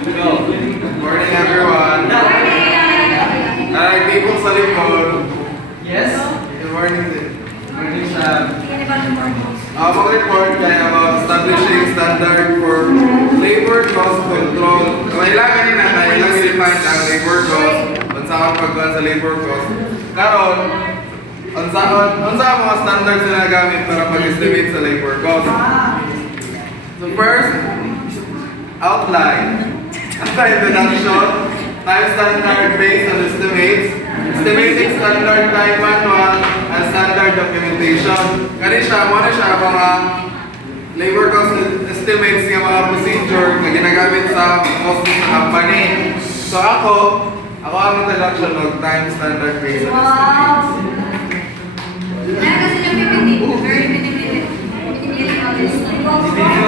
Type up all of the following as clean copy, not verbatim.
Good morning, everyone. People sa likod. Yes. Good morning din. Morning, Sam. Mag-report kayo about establishing standard for labor cost control. Kailangan nila i-define ang labor cost, kung saan pagkuhan sa labor cost. Karon, kung saan mga standards na nagamit para pag-estimate sa labor cost. So first, outline. After introduction, time standard based on estimates, estimating standard time manual, and standard documentation. Muna siya mga labor cost estimates ng mga procedure na ginagamit sa cost ng company. So ako ang introduction ng time standard based on estimates.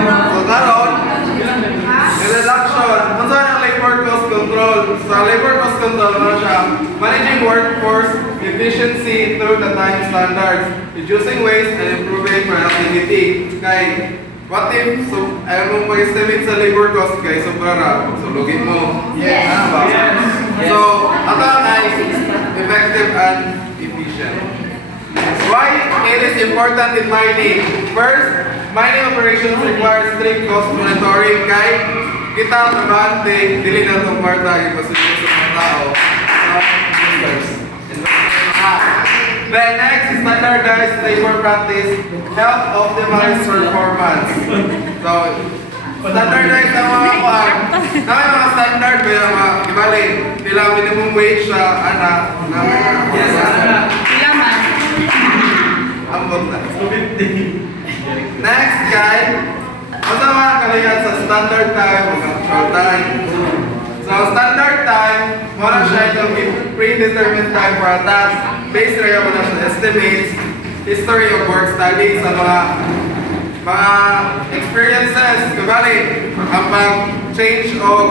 So karon, introduction, kung saan ang labor cost control? Sa labor cost control, ano siya? Managing workforce efficiency through the time standards, reducing waste and improving productivity. Kay, what if, so, ayaw mong mag-estimate sa labor cost kay sobra ra, sulugin mo. Yes. Ano ba? Yes. So, ito ay effective and efficient. Why it is important in mining? First, mining operations require strict cost monitoring kay kita trabahante, dili na itong kwarta ipasulong sa mga tao sa investors. Then next, standardized labor practice help optimize performance. So, standardized ang mga kuhaan. Namin mga standard ba yung mga ibalik? Pila minimum wage sa anak. Yes, Sam. Ang bunda. Next, guys. Ano naman kalayan sa standard time o actual time? So, standard time, muna siya yung predetermined time for a task based rin mo na sa estimates, history of work studies, sa mga experiences, kabali, ang pag-change of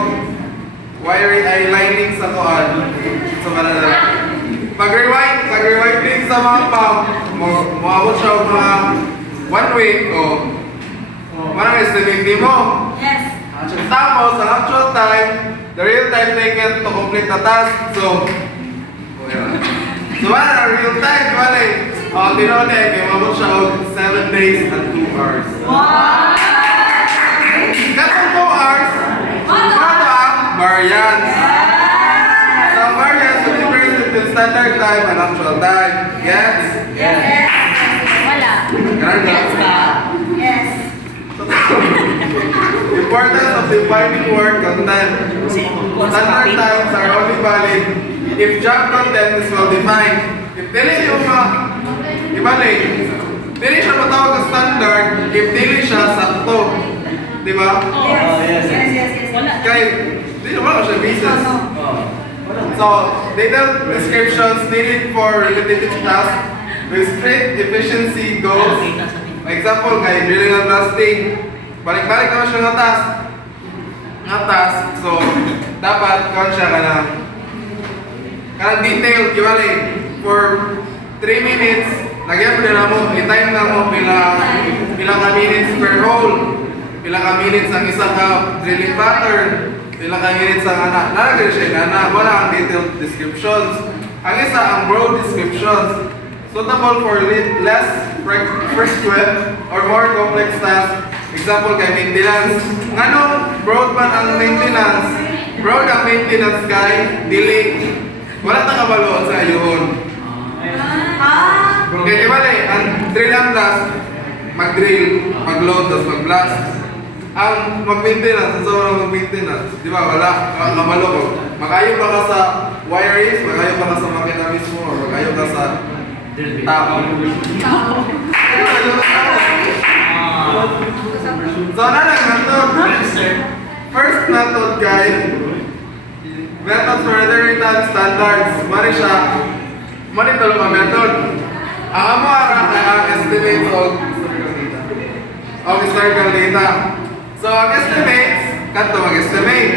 wiring ay lining sa kuan. So, pag-rewinding sa mga pump, muabot siya ng mga 1 week o marang estimate mo. Yes. Tapos, ang actual time, the real time taken to complete the task. So ang real time, bali. Tinone, kaya mabot siya og 7 days and 2 hours. Wow! Katong 2 hours, ano ang variance? So, ang variance will difference between standard time and actual time. Yes? Yes. Wala. Ganun ba? Yes. Importance of defining work content. Standard times are only valid if job content is well defined. If dili yung ibalik, dili siya matawag na standard if dili siya sakto. Di ba? Yes. Yes. Wala. Kaya, dili wala siya business. So, detailed descriptions needed for repetitive tasks with strict efficiency goals. Example, kay drilling and blasting. Balik-balik naman siya ng task. So, dapat kung siya kanang detail, kibali, for 3 minutes, lagyan mo na mo, i-time na mo pila ka minutes per hole, pila ka minutes ang isa ka drilling pattern, pila ka minutes ang anak. Nalagyan siya wala ang detailed descriptions. Ang isa, ang broad descriptions, suitable for less frequent or more complex tasks. Example kay maintenance. Nganong broad man ang maintenance? Broad ang maintenance kay dili. Wala ta kabaloon sa ayon. Kaya di ba ang drill and blast, mag-drill, mag-load, tapos mag-blast. Ang mag-maintenance, ang sobrang mag-maintenance. Di ba, wala kabalo ko. Magayo pa ka sa wiring, magayo pa ka sa makina mismo, or magayo ka sa tao. So, first method, guys. Method for rendering time standards. Mari siya. Monitor mga method. Ang amo ang estimate of historical data. So, ang estimates, kanto mag-estimate.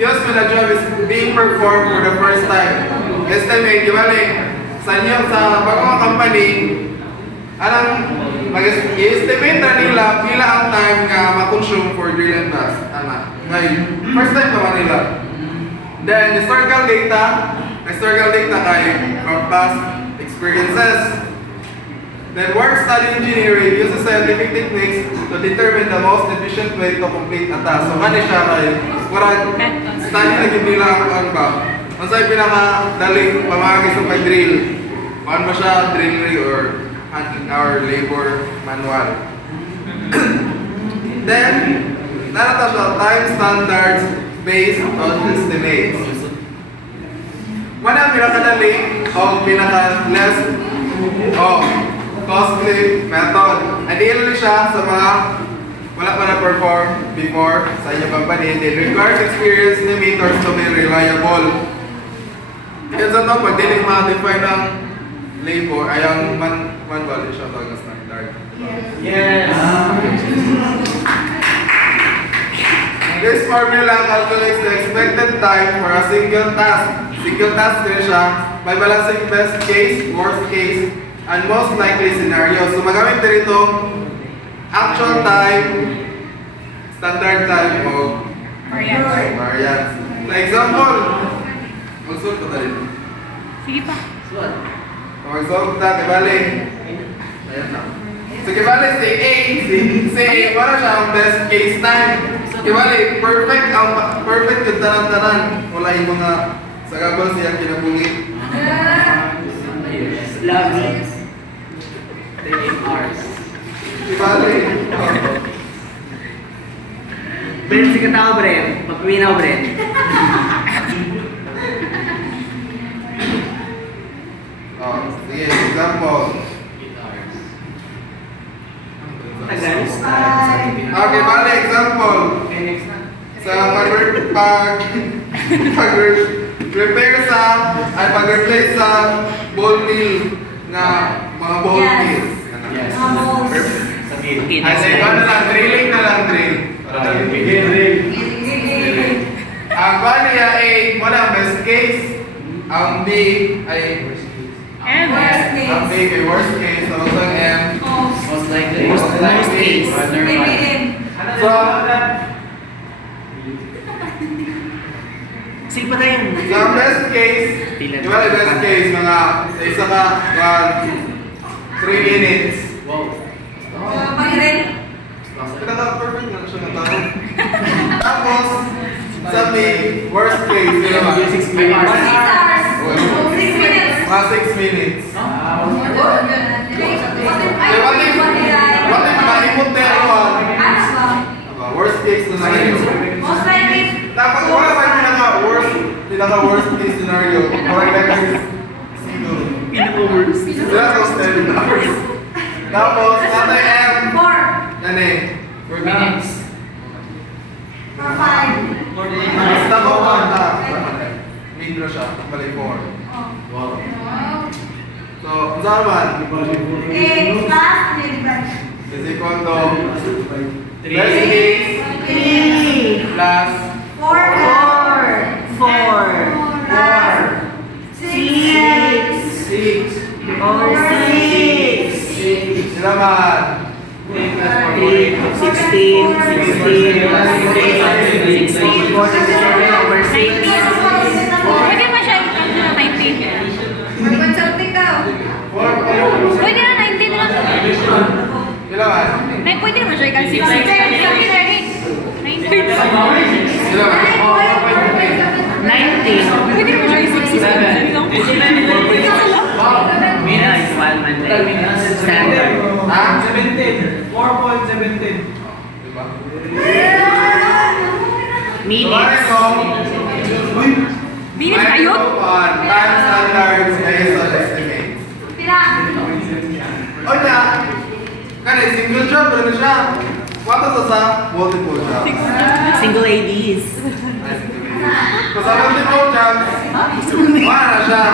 Use when a job is being performed for the first time. Estimate, ibalik. Sa inyo, sa bagong company, anong mag-estimate na nila pila ang time nga makonsume for drill and blast. Ana. Ngayon, first time pa Manila. Then, historical data kay from past experiences. Then, work study engineering uses scientific techniques to determine the most efficient way to complete a task. So, kani siya kay murag study na hindi lang ang ba. Ang sa'yo pinakadaling pamagay sa pag-drill. Paano ba siya drill rig or hand-hour labor manual. Then, narata siya time standards based on estimates. One ang pinakadali o pinaka-less o costly method. Ideally siya sa mga wala pa na-perform before sa inyong company. It requires experienced estimators to be reliable. Yan sa ito, pag dinig ma-define ng labor, ay ang manual siya ito ang standard. Yes. This formula calculates the expected time for a single task. Single task din siya by balancing best case, worst case, and most likely scenario. So magamit din ito actual time, standard time, o variance. Na example, mag-solve ko tayo. Sige pa. Mag-solve na, kibali. Ayan na. So kibali, si A, para siya ang best case time. Kibali, perfect yung tanan-tanan. Wala yung mga sagabal siyang kinabungit. Lovely. 3 hours. Kibali. Bren, si katawa, Bren. Pagpinaw, Bren. Oh, sige, example. Tagal. Okay, bali, example. Okay, next na. Sa pag-repair pag-replace sa ball mill na mga ball Yes. mills. Yes. Okay, Ay, sa iba na lang, drilling na lang, drill. Ang bali niya A, wala ang best case. Ang B ay And ang B ay worst case. Tapos ang M. Most likely. Most case. So, Sige pa tayo. sa best case, di ba yung best case, mga sa isa ka, 3 minutes. Wow. Pinaka-perfect na siya na tao. Tapos, sa B, worst case, di ba? 6 minutes. Mga 6 minutes. What if maimot na yun? Worst case na scenario. Dapat wala pa yung pinaka-worst case scenario. Correct like this. Siguro. Pinaka-worst. Sila sa 7 hours. Tapos, natay M. Yan eh. 4 minutes. Basta ko pa. Midro siya. Balik 4. Wow. So, ang naman, is equal to best case plus 6 naman. Pwede mo siya 19. Pwede na 19 na lang. Ilan? Pwede naman siya i-cancel. 19. Pwede naman siya i-cancel. Mina is 1 month. Standard. Ha? 17. 4.17. Diba? Minutes. Bilis kayo? Time standards based on estimates. O niya, kaya single job, ano siya? Wata sa multiple job. Single ADs. So sa multiple jobs, wala na siya.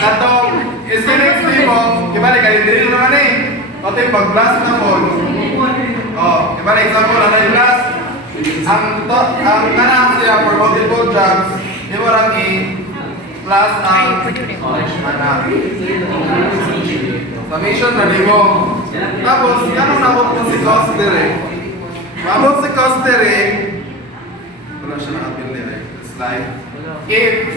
Katong estimates din mo, kibali kalendrin naman eh. O ito yung pag-blast na po. O, kibali example, ano yung blast? Ang kanak siya for multiple jobs, di mo lang i-plus ang anak. Summation na di mo. Tapos, ganun nabot mo si Coster eh. Mabot si Coster eh, wala siya na-appeal nila. It's like, if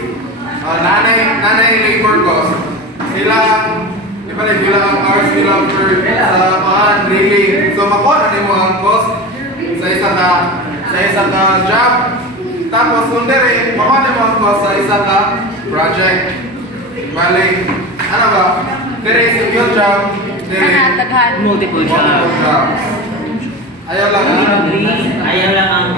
nanay labor cost, bilang ang hours bilang per sa mga daily. So makuha na mo ang cost sa isa ka job. Tapos kung dere, makuha na mo ang cost sa isa ka project. Balik, ano ba? Dere single job, dere Taghan. Multiple multiple jobs. jobs. Ayaw lang. Ayaw lang ang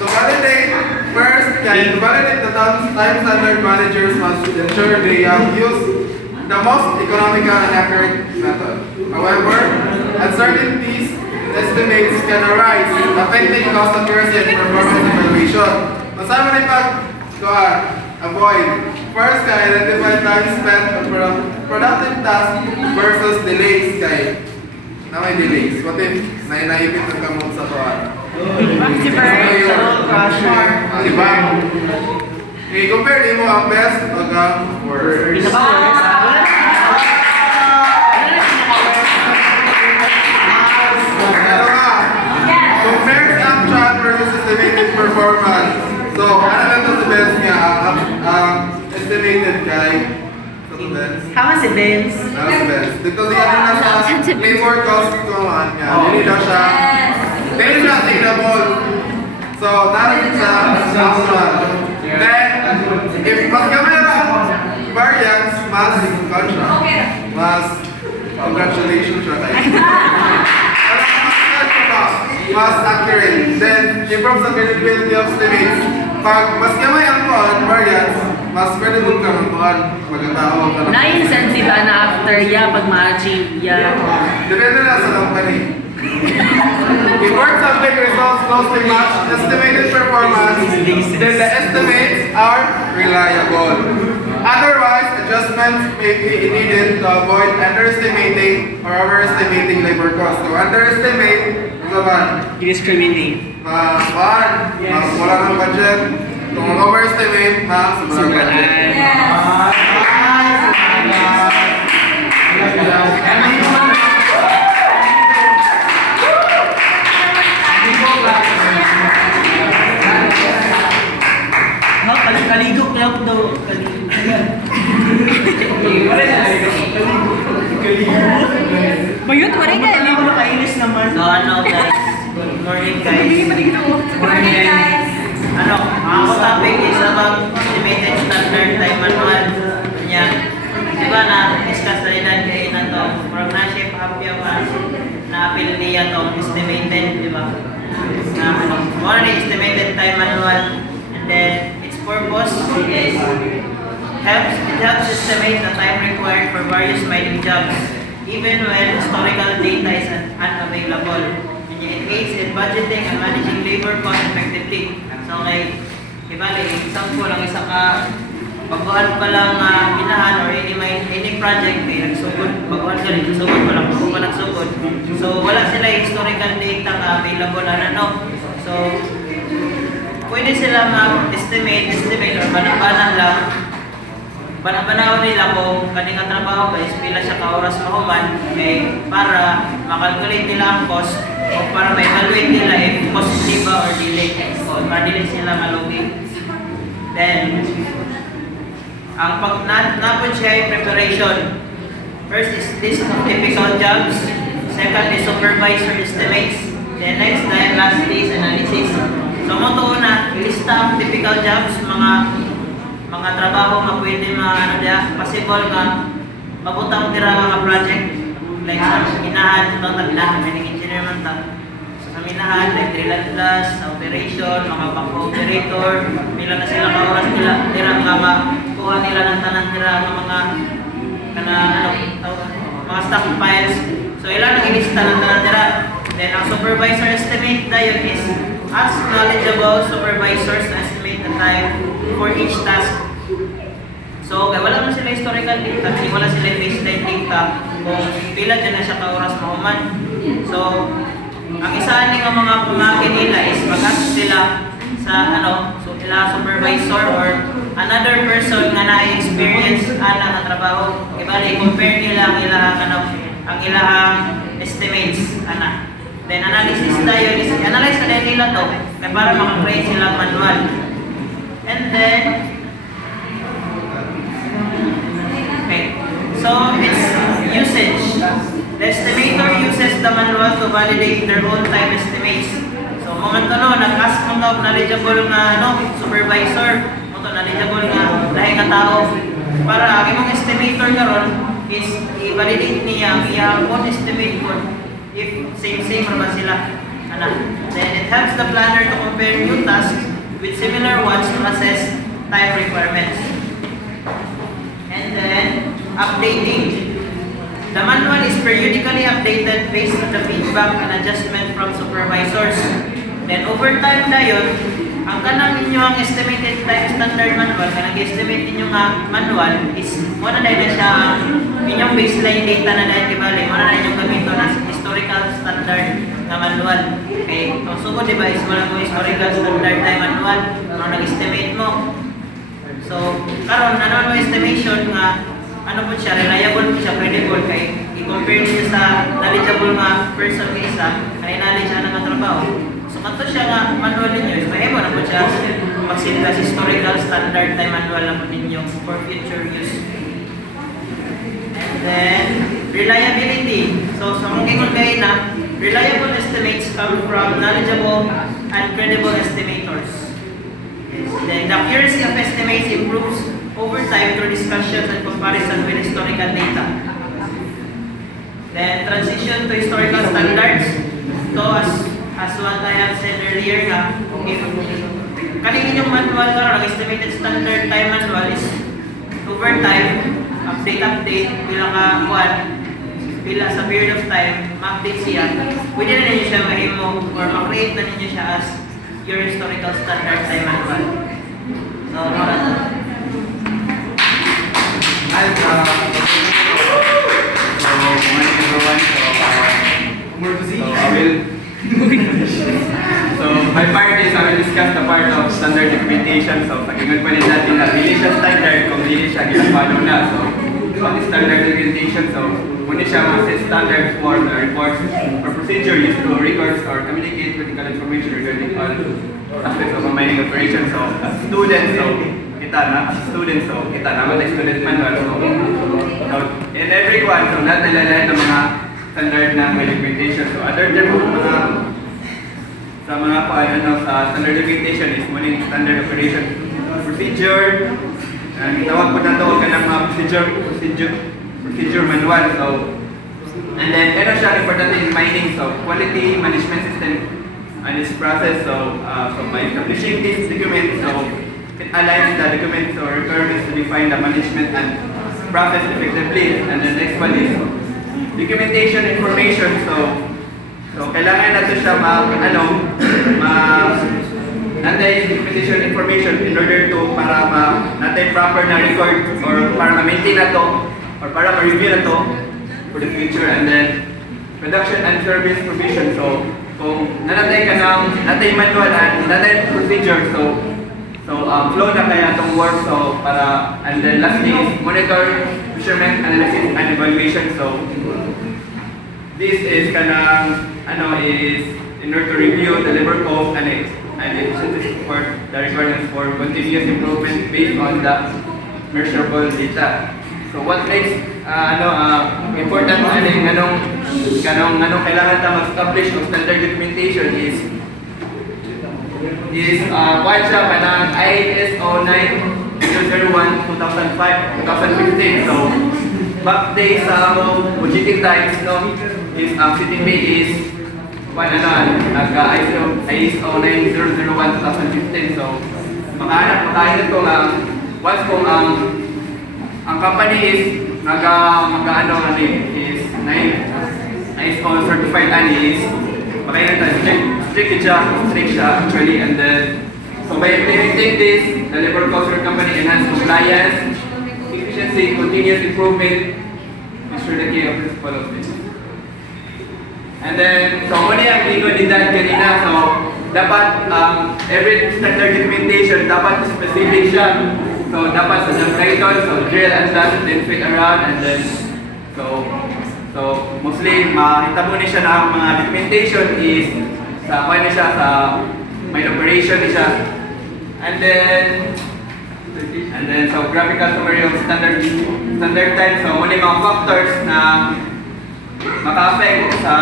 So validate first, validate the time standard managers must ensure they use the most economical and accurate method. However, uncertainties estimates can arise, affecting cost accuracy and performance evaluation. Masama na avoid. First, identify time spent on productive tasks versus delays. Na may delays. What if naipit ng kamot sa tuwan? Super. Diba? I-compare din mo ang best pag ang worst. Isa ba? Ano nga? Compare snapshot versus estimated performance. So, ano lang ito sa best nga? Ang estimated kay sa best. Kama si Benz. Ano sa best? Dito siya na sa labor cost ito ang nga. Hindi daw siya. Hindi siya attainable. So, narin sa snapshot. Then, if mas kamera variance, mas contract. Mas congratulations siya kayo. Mas accurate. Then, improve sa credibility of estimates. Pag mas kamay ang variance, mas credible ka magpuan. Magkatao ka lang. Na-incentive na after pag ma-achieve Depende na sa company. If work subject results closely match estimated performance, then the estimates are reliable. Otherwise, adjustments may be needed to avoid underestimating or overestimating labor costs. So, underestimate, ano ba? discriminate. Wala ng budget. Kung overestimate, sobrang budget. Kaligok lang daw. Mayut, wala ka. Hindi ko nakainis naman. So ano guys, good morning guys. Morning, guys. Ano, ang topic is about estimated standard time manual. Kanya, diba na-discuss na nila kayo na to. From na-shape up yung na-appeal niya to, estimated, diba? Na ano, more estimated time manual. And then, its purpose is it helps estimate the time required for various mining jobs, even when historical data is unavailable. And it aids in budgeting and managing labor cost effectively. So, example, ang isa ka, pagbuhan pa lang pinahan or any project, nagsugod, pagbuhan ka rin, susugod pa lang, bago pa nagsugod. So, wala sila historical data available So, pwede sila mag-estimate or banabanan lang. Banaw nila kung kaning trabaho guys, pila siya ka-oras mahuman para makalculate nila ang cost o para ma-evaluate nila if positive ba or delay o ma-delay sila malugi. Then, ang napod siya ay preparation. First is list of typical jobs. Second is supervisor estimates. Then next time, lastly is analysis. So, mo to una, lista ang typical jobs, mga trabaho nga pwede possible nga mabutang tira mga project like sa minahan, may engineer man ta. So, sa minahan, like drill and blast, operation, mga back operator, pila na sila ka oras nila, tira nga makuha nila ng tanan tira ng mga stockpiles. So, ilan ang ilista ng tanan tira. Then, ang supervisor estimate dayon is ask knowledgeable supervisors to estimate the time for each task. So, wala man sila historical data, wala sila baseline data kung pila dyan na siya ka-oras mahuman. So, ang isa nga mga pamangkin nila is mag-ask sila sa so ila supervisor or another person nga na-experience ang trabaho. Ibali, compare nila ang ilahang estimates Then analysis tayo is analyze na din nila to kaya para maka-create sila manual. And then okay. So it's usage. The estimator uses the manual to validate their own time estimates. So mga nag-ask mo to knowledgeable nga supervisor, mo to knowledgeable nga lahi nga tao para ang imong estimator karon is i-validate niya ang own estimate ko if same ra ba sila. Then it helps the planner to compare new tasks with similar ones to assess time requirements. And then updating. The manual is periodically updated based on the feedback and adjustment from supervisors. Then over time dayon, ang kanang ninyo ang estimated time standard manual, kanang estimate ninyo nga manual is mo na dahil na siya ang inyong baseline data na dahil kibali, mo na inyong gamito na historical standard na manual. Okay, kung sugod diba is wala mo historical standard time manual, mo nag-estimate mo. So, karon ano estimation nga ano po siya, reliable po siya, credible kay i-compare niyo sa knowledgeable nga person kay isa, kay knowledge siya ng trabaho. So kanto siya nga manual ninyo, is mahimo na po siya magsilbi historical standard time manual na po ninyo for future use. And then reliability. So sa mong gingon kay na reliable estimates come from knowledgeable and credible estimators. Yes. Then the accuracy of estimates improves over time through discussions and comparison with historical data. Then transition to historical standards. So as what I have said earlier nga, if kanina yung manual karon ang estimated standard time manual is over time, update, pila sa period of time, ma-update siya, pwede na ninyo siya mahimo or ma-create na ninyo siya as your historical standard time manual. So, Hi, morning everyone. So my part is I will discuss the part of standard documentation. So pag-ingat pa rin natin na hindi siya standard kung hindi siya ginapalo na. So what is standard documentation? So muna siya mag-set standards for the reports or procedure used to records or communicate critical information regarding all aspects of a mining operation. So as students, kita naman na student manual. So in every one, so natin lahat ng mga standard na documentation. So other than sa standard documentation is muna standard operation procedure. Tawag po na ito ka ng mga procedure manual. So and then ano siya important in mining, so quality management system and its process. So by establishing this document, so it aligns the documents or requirements to define the management and process effectively. And the next one is documentation information. So kailangan natin siya natin documentation information in order to para natin proper na record or para ma-maintain na to or para ma-review na to for the future. And then production and service provision. So kung nanatay ka ng natin manual and natin procedure, so flow na kaya itong work. So para, and then lastly is monitor, measurement, analysis, and evaluation. So this is is in order to review the labor cost and efficiency support the requirements for continuous improvement based on the measurable data. So what makes important kanong kailangan ta mag-establish ng standard documentation is what siya kanang ISO 9001 2015. So back days sa budgeting times is ang sitting pay is ISO 9001 2015. So makahanap nito nga once kung ang company is is ISO certified is strict siya actually. And then so by implementing this, the labor cost of your company enhance compliance, efficiency, continuous improvement. Ensure the key principle of this. And then, so muna yung ligo din dahil kanina, so dapat every standard documentation, dapat specific siya. So dapat sa job title, so drill and dust, then fit around, and then, so So, mostly, makita mo ni siya na ang mga documentation is sa kwan ni siya, sa may operation ni siya. And then, so graphical summary of standard time. So, muna yung mga factors na maka-affect sa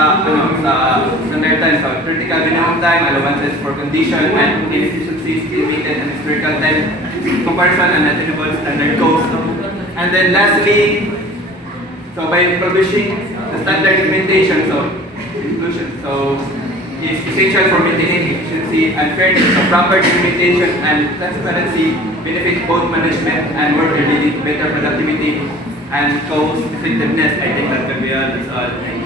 standard time. So, critical minimum time, allowances for condition, and inefficiencies, estimated and historical time, comparison, and attainable standard cost. And then lastly, so by publishing the standard documentation, so is essential for maintaining efficiency and fairness. So proper documentation and transparency benefit both management and worker, leading to better productivity and cost effectiveness. I think that can be all. That's all.